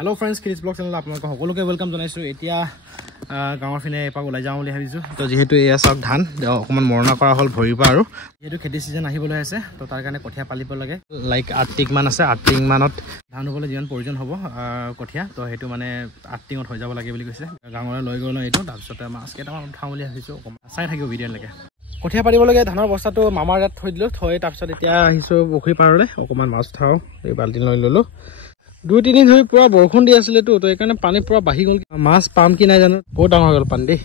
Hello friends, Chris Blog channel আপোনালোক সকলোকে welcome জনাইছো। এতিয়া গাঁৱৰ ফিনে এপাক ওলাই যাওঁ বুলি ভাবিছো। তো যেহেতু এয়া সব ধান অকমান মৰণা কৰা হল ভৰিবা আৰু যেহেতু খেতি সিজন আহিবলৈ আছে তো তাৰ কাৰণে কঠিয়া পালিব লাগে। লাইক 8 টিক মান আছে, 8 টিক মানত ধান হ'বলৈ যিমান প্ৰয়োজন হ'ব কঠিয়া তো হেতু মানে 8 টিকত হৈ যাব লাগে বুলি কৈছে। গাঁৱলৈ লৈ গ'ল এইটো তাৰপিছত মাছ কেইটামান উঠাওঁ বুলি ভাবিছো। চাই থাকিব ভিডিঅ' লৈকে। কঠিয়া পাৰিব লাগে ধানৰ বস্তাটো মামাৰ ইয়াত থৈ দিলো। থৈ তাৰপিছত এতিয়া আহিছো পুখুৰী পাৰলৈ অকমান মাছ উঠাওঁ। এই বাল্টি লৈ ললো। 2-3 দিন ধৰি পুৰা বৰষুণ দি আছিল তো এইকাৰণে পানী পুৰা বাঢ়ি গ'ল। মাছ পাম কি নাই জানো, বহুত ডাঙৰ হৈ গ'ল পানী দেই।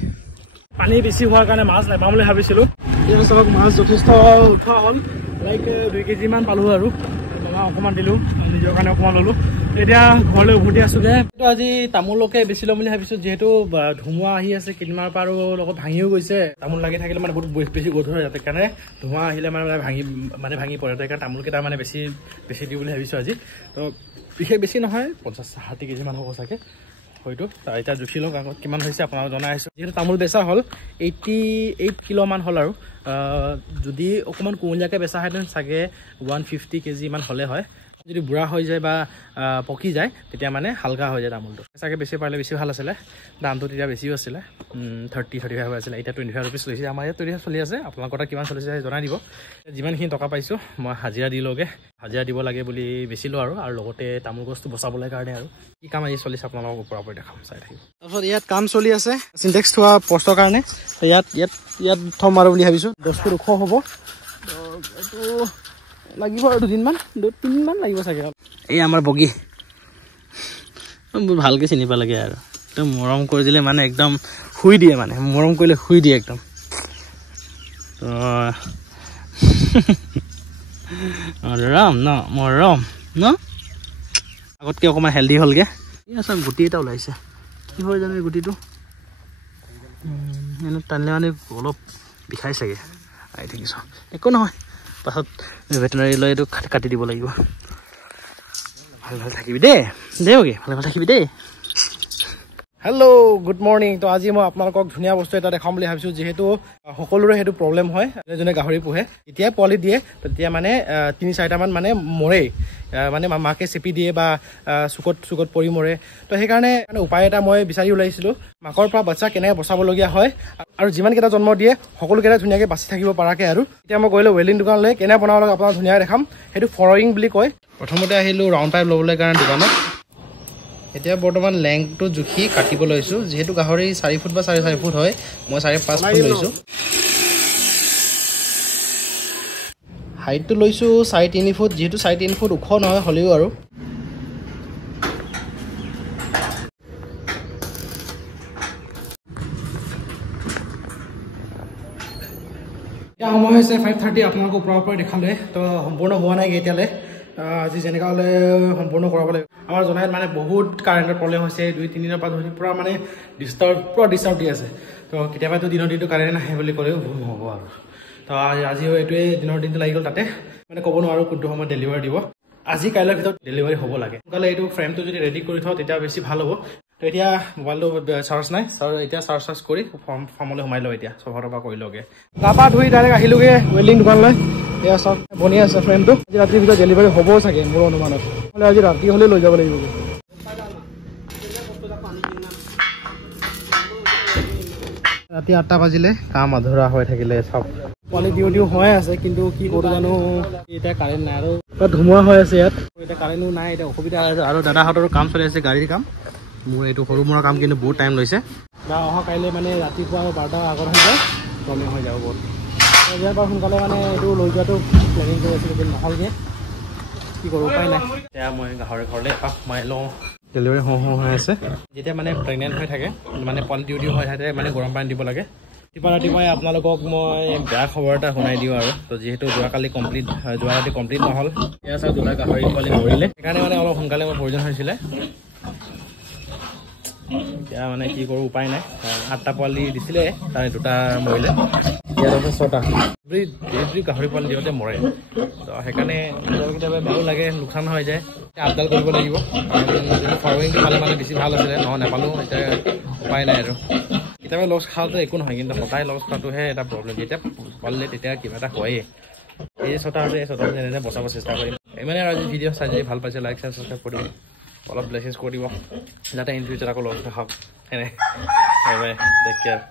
পানী বেছি হোৱাৰ কাৰণে মাছ নাপাম বুলি ভাবিছিলো। এতিয়া চব মাছ যথেষ্ট উঠোৱা হ'ল। লাইক 2 কেজি মান পালো আৰু অকণমান দিলো, নিজৰ কাৰণে অকণমান ললো। এতিয়া ঘৰলৈ উভতি আছোগে। আজি তামোলকে বেছি ল'ম বুলি ভাবিছো। যিহেতু ধুমুহা আহি আছে কেইদিনমানৰ পৰা আৰু লগত ভাঙিও গৈছে। তামোল লাগি থাকিলে মানে বহুত বেছি গধুৰ হয় যাতে কাৰণে ধুমুহা আহিলে ভাঙি পৰে। সেইকাৰণে তামোল কেইটা মানে বেছি দিওঁ বুলি ভাবিছো আজি। তো বিশেষ বেছি নহয়, 50-60 কেজি মান হ'ব চাগে হয়তো। এতিয়া জুখি লওক আগত কিমান হৈছে আপোনালোক জনাই আছো। যিহেতু তামোল বেচা হ'ল 88 কিলো মান হ'ল আৰু যদি অকণমান কুমলীয়াকৈ বেচা হয় চাগে 150 কেজি মান হ'লে হয়। যদি বুঢ়া হৈ যায় বা পকি যায় তেতিয়া মানে হালকা হৈ যায় তামোলটো। চাগে বেছি পাৰিলে বেছি ভাল আছিলে। দামটো তেতিয়া বেছিও আছিলে, 30-35 হৈ আছিলে। এতিয়া 25 ৰুপিজ লৈছে। আমাৰ ইয়াত 25 চলি আছে। আপোনালোকৰ তাত কিমান চলিছে জনাই দিব। যিমানখিনি টকা পাইছোঁ মই হাজিৰা দি লওঁগৈ। হাজিৰা দিব লাগে বুলি বেচিলোঁ আৰু লগতে তামোল গছটো বচাবলৈ কাৰণে আৰু কি কাম আজি চলিছে আপোনালোকক ওপৰৰ পৰা দেখাম, চাই থাকিব। তাৰপিছত ইয়াত কাম চলি আছে চিনটেক্স থোৱা পষ্টৰ কাৰণে। ইয়াত থ'ম আৰু বুলি ভাবিছোঁ। গছটো ওখ হ'ব এইটো লাগিব আৰু 2-3 দিন লাগিব চাগে। এই আমাৰ বগী বহুত ভালকৈ চিনিব লাগে আৰু একদম মৰম কৰি দিলে মানে একদম শুই দিয়ে, মানে মৰম কৰিলে শুই দিয়ে একদম। তো ৰাম ন মৰম ন আগতকৈ অকণমান হেল্ডি হ'লগৈ। এই চব গুটি এটা ওলাইছে, কি হয় জানো এই গুটিটো। এনে টানিলে মানে অলপ বিষাই চাগে। আহি থাকিছোঁ একো নহয়, পাছত ভেটেনাৰী লৈ এইটো কাটি দিব লাগিব। ভাল থাকিবি দেই অ'কে, ভাল থাকিবি দেই। Hello' good morning. তো আজি মই আপোনালোকক ধুনীয়া বস্তু এটা দেখাম বুলি ভাবিছোঁ। যিহেতু সকলোৰে সেইটো প্ৰব্লেম হয়, যোনে গাহৰি পোহে যেতিয়াই পোৱালি দিয়ে তেতিয়া মানে 3-4টামান মানে মৰেই, মানে মাকে চেপি দিয়ে বা চুকত পৰি মৰে। তো সেইকাৰণে উপায় এটা মই বিচাৰি ওলাইছিলোঁ, মাকৰ পৰা বাচ্চা কেনেকৈ বচাবলগীয়া হয় আৰু যিমানকেইটা জন্ম দিয়ে সকলোকেইটা ধুনীয়াকৈ বাচি থাকিব পৰাকৈ। আৰু এতিয়া মই গৈলোঁ ৱেল্ডিং দোকানলৈ, কেনে বনাব লাগে আপোনাক ধুনীয়াকৈ দেখাম। সেইটো ফৰয়িং বুলি কয়। প্ৰথমতে আহিলোঁ ৰাউণ্ড পাইপ ল'বলৈ কাৰণে দোকানত। এতিয়া বৰ্তমান লেংথটো জুখি কাটিব লৈছোঁ। যিহেতু গাহৰি 4 ফুট বা 4.5 ফুট হয়, মই 4.5 ফুট লৈছোঁ। হাইটটো লৈছোঁ 3.5 ফুট। যিহেতু 3.5 ফুট ওখ নহয় হ'লেও আৰু এতিয়া সময় হৈছে 5:30। আপোনালোকক ওপৰৰ পৰা দেখালে তো সম্পূৰ্ণ হোৱা নাই এতিয়ালৈ। আজি যেনেকৈ হ'লে সম্পূৰ্ণ কৰাব লাগিব। আমাৰ জনাত মানে বহুত কাৰেণ্টৰ প্ৰব্লেম হৈছে 2-3 দিনৰ পৰা ধৰি পুৰা মানে ডিষ্টাৰ্ব দি আছে। তো কেতিয়াবাতো দিনটো কাৰেণ্ট নাহে বুলি ক'লেও ভুল নহ'ব আৰু। তো আজিও এইটোৱে দিনৰ দিনটো লাগি গ'ল। তাতে মানে ক'ব নোৱাৰোঁ কোনটো সময়ত ডেলিভাৰী দিব। আজি কাইলৈৰ ভিতৰত ডেলিভাৰী হ'ব লাগে। সোনকালে এইটো ফ্ৰেমটো যদি ৰেডি কৰি থওঁ তেতিয়া বেছি ভাল হ'ব। তো এতিয়া মোবাইলটো চাৰ্জ নাই, এতিয়া চাৰ্জ কৰি ফাৰ্মলৈ সোমাই লওঁ। এতিয়া চফাৰ পৰা কৰি লওঁগৈ। গা পা ধুই ডাইৰেক্ট আহিলোগৈ ৱেল্ডিং দোকানলৈ। এয়া চব বনি আছে ফ্ৰেমটো। আজি ৰাতিৰ ভিতৰত ডেলিভাৰী হ'বও চাগে মোৰ অনুমানত, হ'লে আজি ৰাতি হ'লেও লৈ যাব লাগিব। ৰাতি 8টা বাজিলে, কাম আধৰুৱা হৈ থাকিলে চব। পোৱালি দিও হৈ আছে, কিন্তু কি কৰোঁ জানো। এতিয়া কাৰেণ্ট নাই আৰু ধুমুহা হৈ আছে ইয়াত। এতিয়া কাৰেণ্টো নাই, এতিয়া অসুবিধা আছে। আৰু দাদাহঁতৰো কাম চলি আছে, গাড়ীৰ কাম। মোৰ এইটো সৰু মৰা কাম কিন্তু বহুত টাইম লৈছে। বা অহা কাইলৈ মানে ৰাতিপুৱা 12টাৰ আগত হৈ যায়, প্ৰব্লেম হৈ যাব বহুত। ইয়াৰ পৰা সোনকালে মানে এইটো লৈ যোৱাটো প্লেনিং কৰি আছিলোঁ, কিন্তু নহ'লগৈ। কি কৰোঁ উপায় নাই। এতিয়া মই গাহৰি ঘৰলৈ এপাক সোমাই লওঁ। ডেলিভাৰী হৈ আছে। যেতিয়া মানে প্ৰেগনেণ্ট হৈ থাকে, মানে পোৱালি ডিউটি হৈ থাকে, মানে গৰম পানী দিব লাগে। ৰাতিপুৱাই আপোনালোকক মই বেয়া খবৰ এটা শুনাই দিওঁ আৰু। তো যিহেতু যোৱা ৰাতি কমপ্লিট নহ'ল, এয়া চাওক 2টা গাহৰি পোৱালি মৰিলে। সেইকাৰণে মানে অলপ সোনকালে মোৰ প্ৰয়োজন হৈছিলে। এতিয়া মানে কি কৰোঁ উপায় নাই। 8টা পোৱালি দিছিলে, তাৰে 2টা মৰিলে। ইয়াত আছে 6টা। এভৰি গাহৰি পোৱালি দিওঁতে মৰে। তো সেইকাৰণে কেতিয়াবা বেয়াও লাগে, লোকচান হৈ যায়। আপডাল কৰিব লাগিব। যিটো ফৰৱাৰ্ডিংটো পালে মানে বেছি ভাল আছিলে, নাপালোঁ। এতিয়া উপায় নাই আৰু। কেতিয়াবা লছ খাওঁতে একো নহয়, কিন্তু সদায় লছ খোৱাটোহে এটা প্ৰব্লেম। যেতিয়া পালিলে তেতিয়া কিবা এটা হয়েই। এই 6টা আছে, এই 6টা যেনে বচাব চেষ্টা কৰিম। ইমানে আৰু আজি ভিডিঅ' চাই যদি ভাল পাইছে লাইক, শ্বেয়াৰ, ছাবস্ক্ৰাইব কৰিব। অলপ ব্লেচিংছ কৰি দিব যাতে ইন ফিউচাৰ আকৌ লগ নাখাওক এনে বাই বাই টেক কেয়াৰ